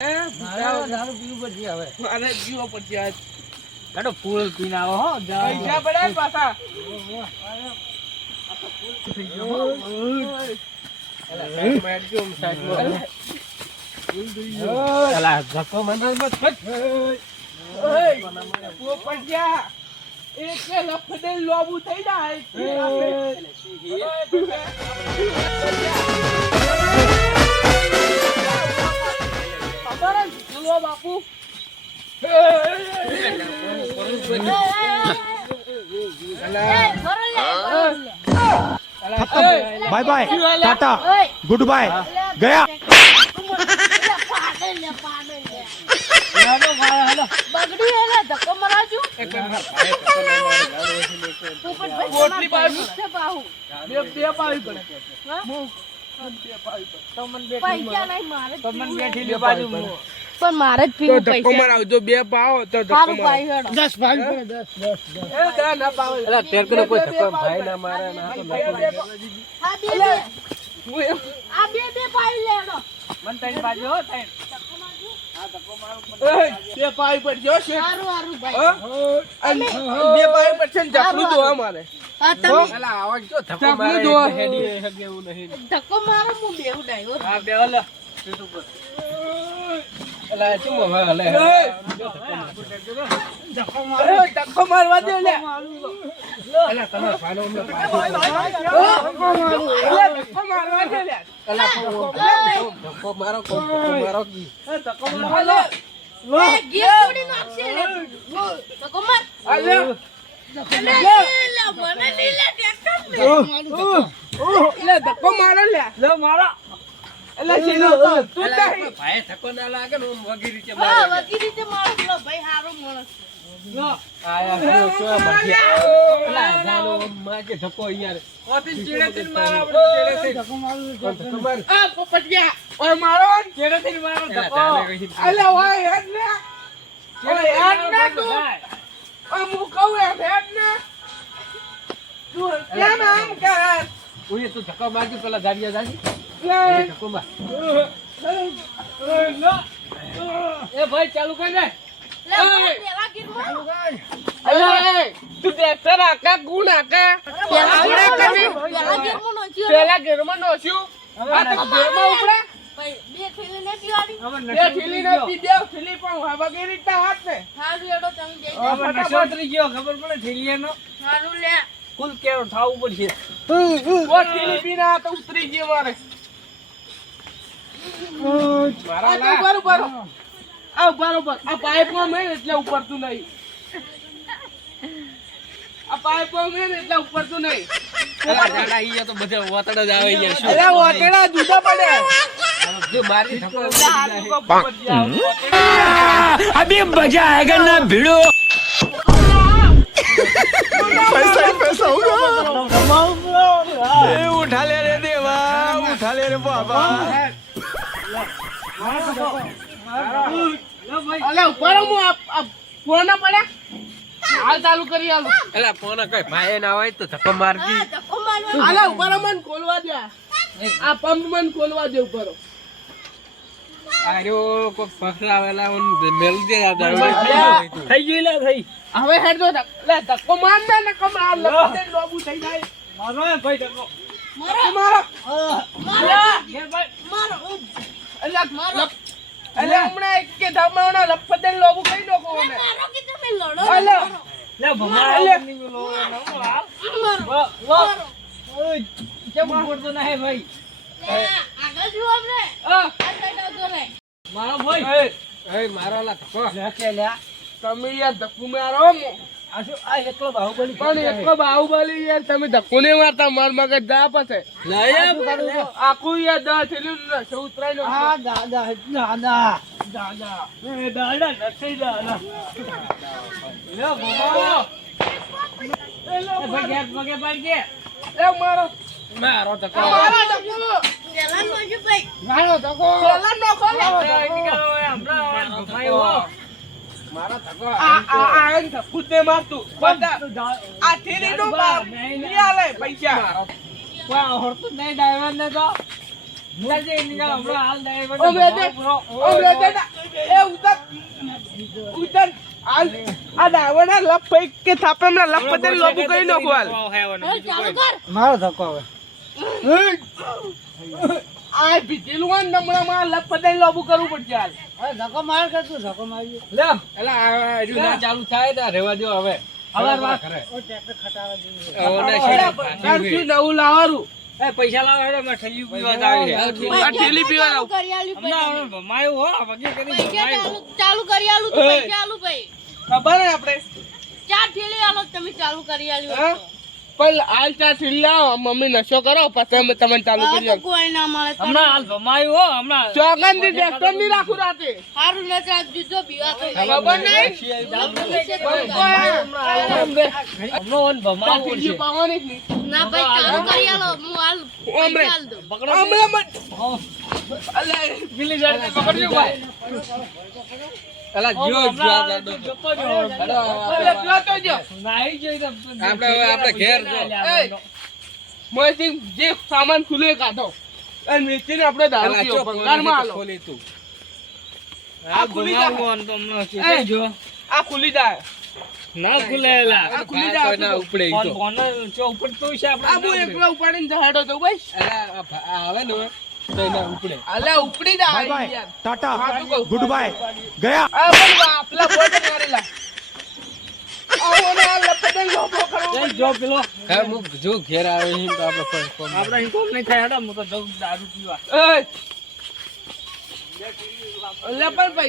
દારૂ પીવું પડશે હવે. અરે જીવો પડશે આજ. કાઢો ફૂલ પીને આવો હો. પૈસા પડે ને પાછા. અલા ધક્કો મને મત પોપટિયા એક લફડે લોબુ થઈ જાય. બાપુ bye bye tata goodbye गया બગડી એલા ધક્કો મરાજુ પોટલી પાડું. છે બાહુ બે પાવી પડે. પૈસા નહીં મારે જ તમને પીવું બેઠી છે. લે બાજુ પણ મારે જ તો પીવું ધક્કો પૈસા મરાવજો. બે પાવો તો ધક્કો સારું મરાવ. પાઈ હેડો 10 भाग 10 એ દા ના પાવે. અલા તેર કરો કોઈ ધક્કો ભાઈ ના મારે ના તો આ બે પાઈ લેડો મન તઈ બાજુ હો તઈ બે પાવી પડશે. સારું સારું ભાઈ બે પાવી પડશે ને ચકલું જોવા મારે. હા તમે અલા આવાજ જો ધક્કો ચકલું મારે જોવા. હેડી હગે એવું નહીં ધક્કો મારો હું બેહું ડાયો આ બે અલા સીટ ઉપર અલા ચુમ હવે હલે ધક્કો મારવા દે લે. અલા તમે ફાલો અમને ધક્કો મારવા દે લે. ધક્કો મારો કોમ ધક્કો મારો કી એ ગીર થોડી નાખશે લે ધક્કો માર અલે લે લે મને નહીં લે ટ્રેક્ટર લે ધક્કો મારો લે. એટલે સીનો તું નહીં. ભાઈ ધક્કો ના લાગે ને ઓમ વગી રીતે હા મારે વગી રીતે મારો પેલો ભાઈ હારો માણસ આયા શું બઢિયા અલા જાનો માગે ધક્કો યાર ઓથી ચેડેથી મારા આપણે ચેડેથી. ધક્કો માર આ પોપટિયા ઓય મારો ને. ચેડેથી મારો ધક્કો અલે ઓય હેડ ને. ઓય હેડ ને તું. ઓય હું કહું હેડ ને. તું કેમ આમ કરે? ઓય તું ધક્કો મારજો પેલા ગાડીયા જાજી લે. ધક્કો માર એ ભાઈ ચાલુ કરી દે લે પેલા ગીરમાં અલે તું ટ્રેક્ટર આકા ગુણ આકા. આવડે કદી? પેલા ગીરમાં નોચ્યો પેલા ઘરમાં નોશ્યું. આ તો ઘરમાં ઉપડે. ભાઈ બે થેલી ને પીવાની બે ઠીલી નથી, બે ઠીલી પણ વગેરે રીતના હાથ ને. સારું એડો તમે જઈ નશોતરી ગયો ખબર પડે ઠેલિયાનો સારું લે કુલ કેરો થાવું પડશે ઓ ઠીલી પીના આ તો ઉતરી ગયો મારે. આ તો બરોબર. આ બરોબર. આ પાઇપમાં મેં એટલે ઉપરતું નહીં. આ પાઇપમાં મેં એટલે ઉપરતું નહીં. અલા જાડા ઈ તો બધે વાતડા જ આવે યાર શું અરે ઓટેડા જુદા પડે. જો મારી ધક્કો अभी मजा आएगा ना भिड़ो पैसा ही पैसा होगा उठा ले रे देवा उठा ले रे बाबा અલે ઉપર હું આ ફોન પડ્યા હાલ ચાલુ કરી આલો. અલા ફોન કઈ ભાઈ ના હોય તો ધક્કો મારજી હા ધક્કો મારવાનો અલે ઉપર મન ખોલવા દે. આ પંપ મન ખોલવા દે ઉપર. આર્યો કો પકડાવેલા ઓન મેલ દે આ થઈ ગઈ લે થઈ. હવે હેડ દો લે ધક્કો માર દે ને કમ આ લપટે લોબુ થઈ જાય. મારો ભાઈ ધક્કો મારો મારો મારો અલે મારો અલે હમણાં એક કે ધમાવના લપટે લોબુ કઈ દો કોને. મારો કે તમે લડો અલે લે ભમા અલે મારો કેમ પડતો ના ભાઈ આગળ જુઓ આપણે આ આ સાઈડ આવજો રે મારો ભાઈ એ મારો લા ધક્કો કે લે તમે યાર ધક્કો મારો આ શું આ એકલો બાહુબલી પણ એક બાહુબલી યાર તમે ધક્કો નહીં મારતા માર મગજ જા પાસે આખું યાર દા થેલી નસો ઉતરાઈ નો. આ દાદા દાદા દાદા એ દાદા નથી દાદા લે ભમા એ ભાઈ પગે પડ કે એ મારો મારો ધક્કો મારો ધક્કો પેલા નોજો ભાઈ મારો ધક્કો પેલા નો ખોલે. હમણાં ભાઈ હો મારો ધક્કો આ ધક્કો દે મારતું બધા આ થેલી નો બાપ નહીં આલે પૈસા. વાહ હોરતું નહીં ડ્રાઈવર ને તો મુજે નિકાલ હમણાં હાલ ડ્રાઈવર ઓ મેદે ઉતર આ ડાવણા લપ પૈ કે થાપે હમણાં લપ પતે લોબુ કરી નાખો હાલ ચાલુ કર મારો ધક્કો હવે આ ભીતેલું હોય ને હમણાં માં લપ પતે લોબુ કરવું પડશે હાલ હવે ધક્કો માર કે તું ધક્કો મારી લે એલા આ ચાલુ થાય ને રેવા દો હવે અવાર વાત ઓ ટ્રેક્ટર ખટાવા જેવું તારથી નવું લાવવાનું એ પૈસા લાવો હેડો મે ઠલ્યું પીવા જાવી આ ઠેલી પીવા લાવ કરી આલ્યું હમણાં ભમાયો હો વગે કરી પૈસા ચાલુ કરી આલું તો પૈસા આલું ભાઈ ખબર હે આપણે 4 થેલી આલો તમે ચાલુ કરી આલ્યું હા? પણ હાલ ચા ઠેલી લાવો મમ્મી નશો કરો પછી અમે તમને ચાલુ કરી તો કોઈ ના મળે હમણાં હાલ ભમાયો હો હમણાં ચોગંદી ટ્રેક્ટર ની રાખું રાતે હારું ન ચાલજો જો બીવા તો ખબર નહીં હમણાં ભમાવો છે પાવાની જ નહીં ના ભાઈ ચાલુ કરી આલો હું હાલ પૈસા આલ દઉં પકડો હમણાં અલે પેલી સાઈડ પકડજો ભાઈ એલા જો જતો જો અલે જોતો જો નાઈ જોઈ તો આપણે ઘેર જો. મોયથી જે સામાન ખુલે કાઢો અને વેચીને આપણે દારૂ અલા, પીવો ચો, ભંગારમાં હાલો ખોલી તું. આ ભમાવો તો હમણાં કે જો આ ખુલી જાય ના ખુલેલા આ ખુલી આ તો જાય ના ઉપડે ઈ તો. ફોન ચો ઉપર તો છે આ આપણે હું એકલો ઉપાડીને જહાડો તો ભાઈ અલા, આ આવે ને તો એના ઉપડે. અલે ઉપડી બાય જાય બાય યાર ટાટા ગુડ બાય ગયા આ પણ આપલા બોટ મારેલા આવો ને આ લપટન લોબો કરો જો પેલો હા, હું જો ઘેર આવે છે તો આપણે ફોન આપણે અહીં કોમ નહીં થાય હેડા હું તો જઉં દારૂ પીવા એ લે પણ ભાઈ